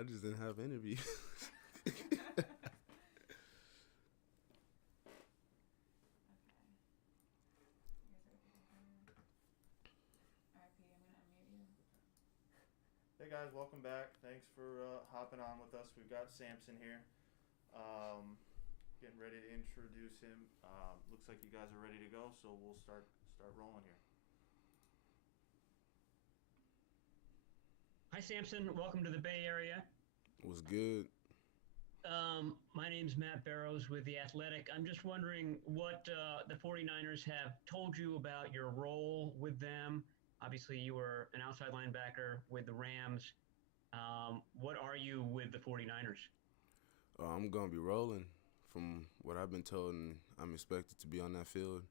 I just didn't have interviews. Hey guys, welcome back. Thanks for hopping on with us. We've got Samson here. Um, Getting ready to introduce him. Looks like you guys are ready to go, so we'll start rolling here. Hi, Samson. Welcome to the Bay Area. Was good. My name's Matt Barrows with The Athletic. I'm just wondering what the 49ers have told you about your role with them. Obviously, you were an outside linebacker with the Rams. What are you with the 49ers? I'm gonna be rolling from what I've been told, and I'm expected to be on that field.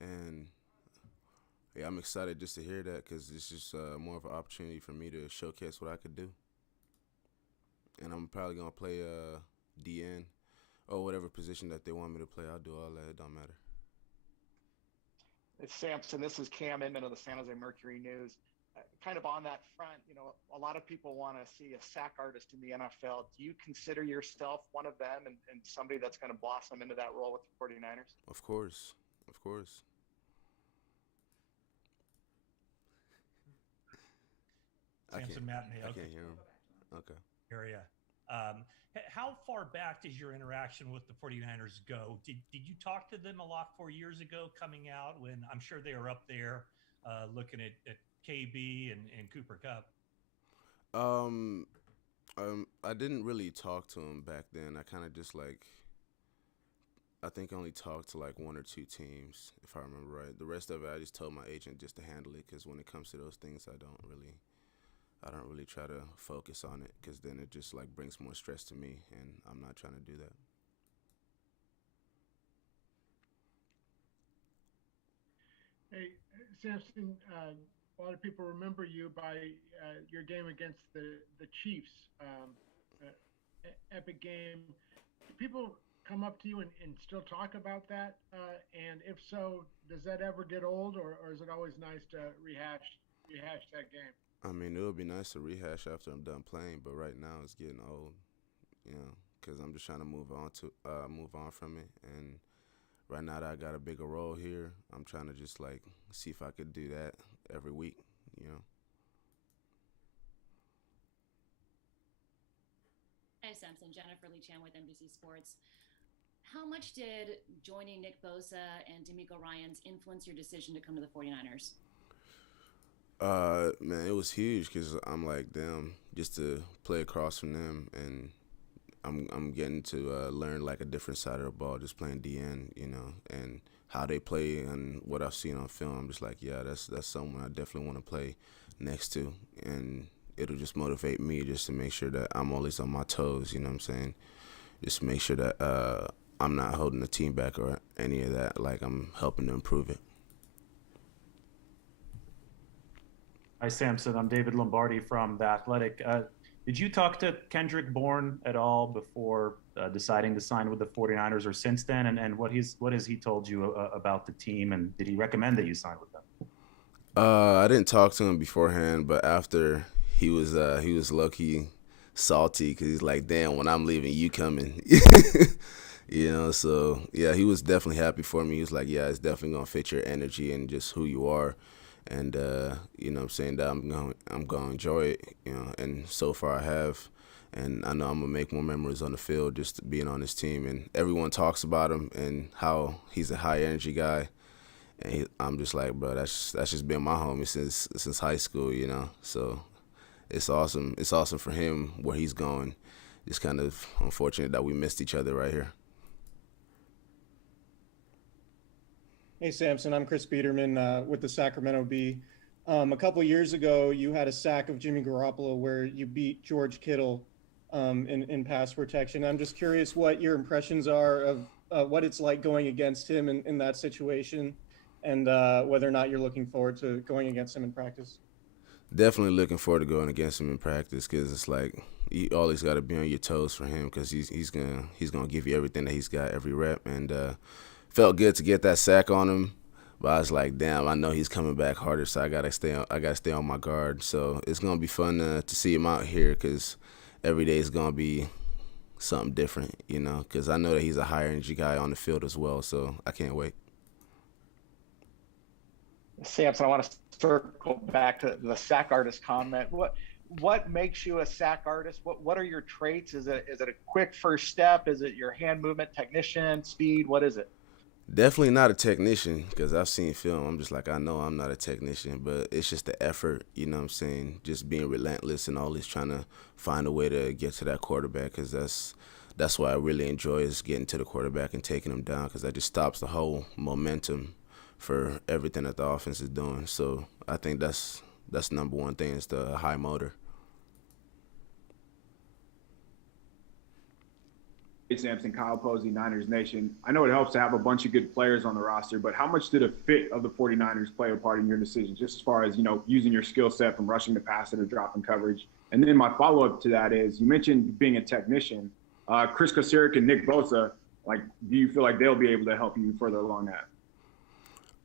And yeah, I'm excited just to hear that because it's just more of an opportunity for me to showcase what I could do. And I'm probably gonna play DN or whatever position that they want me to play. I'll do all that. It don't matter. It's Samson. This is Cam Inman of the San Jose Mercury News. Kind of on that front, a lot of people want to see a sack artist in the NFL. Do you consider yourself one of them and somebody that's going to blossom into that role with the 49ers? Of course, of course. Samson, Matt I Mayo can't hear him. Okay. area. How far back does your interaction with the 49ers go? Did you talk to them a lot 4 years ago coming out when I'm sure they were up there looking at KB and Cooper Cup? Um, I didn't really talk to him back then. I kind of just I think I only talked to like one or two teams, if I remember right. The rest of it, I just told my agent just to handle it because when it comes to those things, I don't really try to focus on it because then it just like brings more stress to me, and I'm not trying to do that. Hey, Samson, a lot of people remember you by your game against the Chiefs, epic game. Do people come up to you and still talk about that? And if so, does that ever get old, or is it always nice to rehash that game? I mean, it would be nice to rehash after I'm done playing, but right now it's getting old, because I'm just trying to move on from it. And right now that I got a bigger role here, I'm trying to just like see if I could do that every week. Hi, Samson. Jennifer Lee Chan with NBC Sports. How much did joining Nick Bosa and D'Amico Ryans influence your decision to come to the 49ers? Man, it was huge because I'm like, damn, just to play across from them, and I'm getting to learn like a different side of the ball, just playing DN, and how they play and what I've seen on film. I'm just like, yeah, that's someone I definitely want to play next to, and it'll just motivate me just to make sure that I'm always on my toes. You know what I'm saying? Just make sure that I'm not holding the team back or any of that. Like I'm helping to improve it. Hi, Samson. I'm David Lombardi from The Athletic. Did you talk to Kendrick Bourne at all before deciding to sign with the 49ers or since then? And what has he told you about the team? And did he recommend that you sign with them? I didn't talk to him beforehand, but after he was low-key salty because he's like, damn, when I'm leaving, you coming. So yeah, he was definitely happy for me. He was like, yeah, it's definitely going to fit your energy and just who you are. And I'm saying that I'm going to enjoy it, and so far I have, and I know I'm going to make more memories on the field just being on this team. And everyone talks about him and how he's a high energy guy, and I'm just like, bro, that's just been my homie since high school, So it's awesome. It's awesome for him where he's going. It's kind of unfortunate that we missed each other right here. Hey, Samson, I'm Chris Biederman with the Sacramento Bee. A couple years ago, you had a sack of Jimmy Garoppolo where you beat George Kittle in pass protection. I'm just curious what your impressions are of what it's like going against him in that situation, and whether or not you're looking forward to going against him in practice. Definitely looking forward to going against him in practice because it's like you always got to be on your toes for him because he's gonna give you everything that he's got every rep. And felt good to get that sack on him, but I was like, damn, I know he's coming back harder, so I gotta stay on my guard. So it's gonna be fun to see him out here because every day is gonna be something different, you know, because I know that he's a higher energy guy on the field as well. So I can't wait. Samson, I want to circle back to the sack artist comment. What makes you a sack artist? What are your traits? Is it a quick first step? Is it your hand movement, technician, speed? What is it? Definitely not a technician because I've seen film. I'm just like, I know I'm not a technician, but it's just the effort, you know what I'm saying? Just being relentless and always trying to find a way to get to that quarterback because that's what I really enjoy is getting to the quarterback and taking him down because that just stops the whole momentum for everything that the offense is doing. So I think that's number one thing is the high motor. Hey, Samson, Kyle Posey, Niners Nation. I know it helps to have a bunch of good players on the roster, but how much did a fit of the 49ers play a part in your decision, just as far as, you know, using your skill set from rushing the passer to dropping coverage? And then my follow-up to that is, you mentioned being a technician. Chris Kosirik and Nick Bosa, like, do you feel like they'll be able to help you further along that?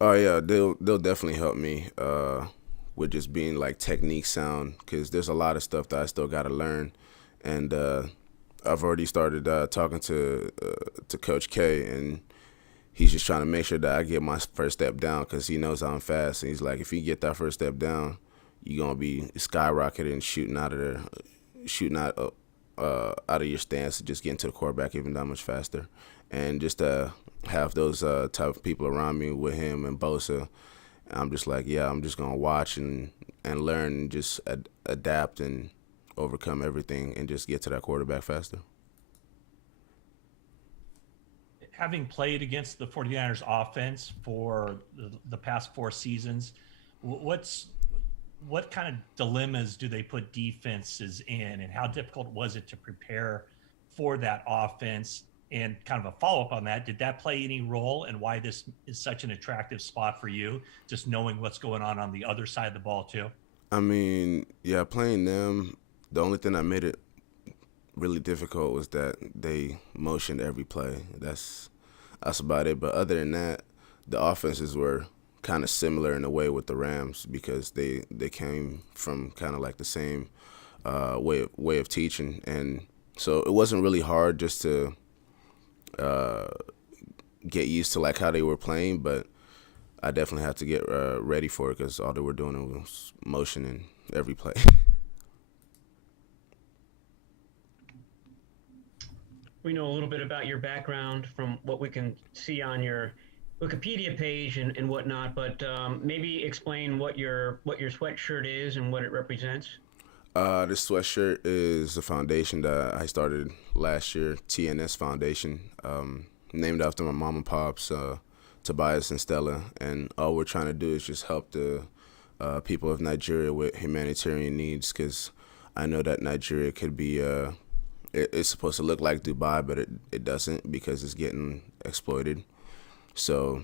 Oh yeah, they'll definitely help me with just being like technique sound because there's a lot of stuff that I still got to learn, and I've already started talking to Coach K, and he's just trying to make sure that I get my first step down because he knows I'm fast, and he's like, if you get that first step down, you're gonna be skyrocketing and shooting out of there, shooting out of your stance, just getting to the quarterback even that much faster, and just have those type of people around me with him and Bosa. I'm just like, yeah, I'm just gonna watch and learn and just adapt and overcome everything and just get to that quarterback faster. Having played against the 49ers offense for the past 4 seasons, what kind of dilemmas do they put defenses in, and how difficult was it to prepare for that offense? And kind of a follow-up on that, did that play any role in why this is such an attractive spot for you, just knowing what's going on the other side of the ball too? I mean, yeah, playing them, the only thing that made it really difficult was that they motioned every play. That's about it. But other than that, the offenses were kind of similar in a way with the Rams because they came from kind of like the same way of teaching, and so it wasn't really hard just to get used to like how they were playing, but I definitely had to get ready for it because all they were doing was motioning every play. We know a little bit about your background from what we can see on your Wikipedia page and whatnot, but maybe explain what your sweatshirt is and what it represents. This sweatshirt is a foundation that I started last year, TNS Foundation, named after my mom and pops, Tobias and Stella. And all we're trying to do is just help the people of Nigeria with humanitarian needs because I know that Nigeria could be, it's supposed to look like Dubai, but it doesn't because it's getting exploited. So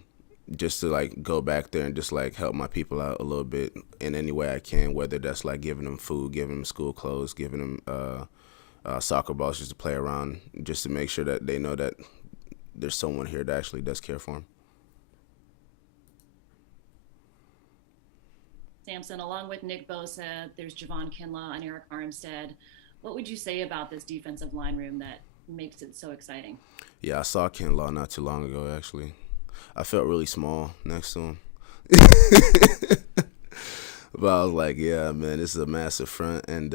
just to like go back there and just like help my people out a little bit in any way I can, whether that's like giving them food, giving them school clothes, giving them soccer balls just to play around, just to make sure that they know that there's someone here that actually does care for them. Samson, along with Nick Bosa, there's Javon Kinlaw and Eric Armstead. What would you say about this defensive line room that makes it so exciting? Yeah, I saw Kinlaw not too long ago, actually. I felt really small next to him. But I was like, yeah, man, this is a massive front. And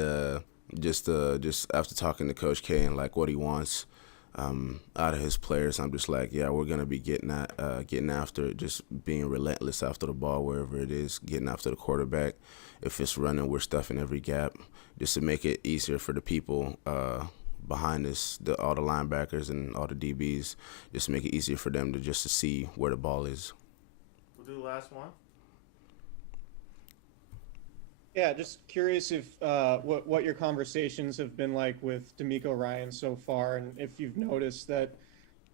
just after talking to Coach K and like what he wants out of his players, I'm just like, yeah, we're going to be getting after it, just being relentless after the ball, wherever it is, getting after the quarterback. If it's running, we're stuffing every gap just to make it easier for the people behind us, all the linebackers and all the DBs, just to make it easier for them to see where the ball is. We'll do the last one. Yeah, just curious if what your conversations have been like with D'Amico Ryans so far, and if you've noticed that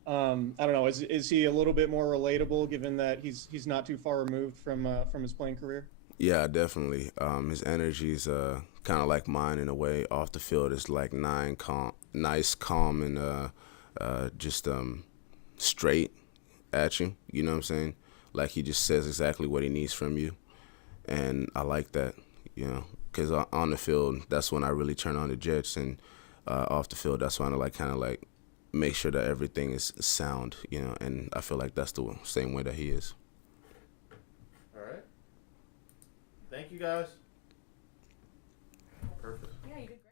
I don't know, is he a little bit more relatable given that he's not too far removed from his playing career? Yeah, definitely. His energy is kind of like mine in a way. Off the field, it's like nice, calm, and just straight at you. You know what I'm saying? Like he just says exactly what he needs from you, and I like that. You know, because on the field, that's when I really turn on the Jets, and off the field. That's why I like kind of like make sure that everything is sound, you know, and I feel like that's the same way that he is. All right. Thank you guys. Perfect. Yeah, you did great.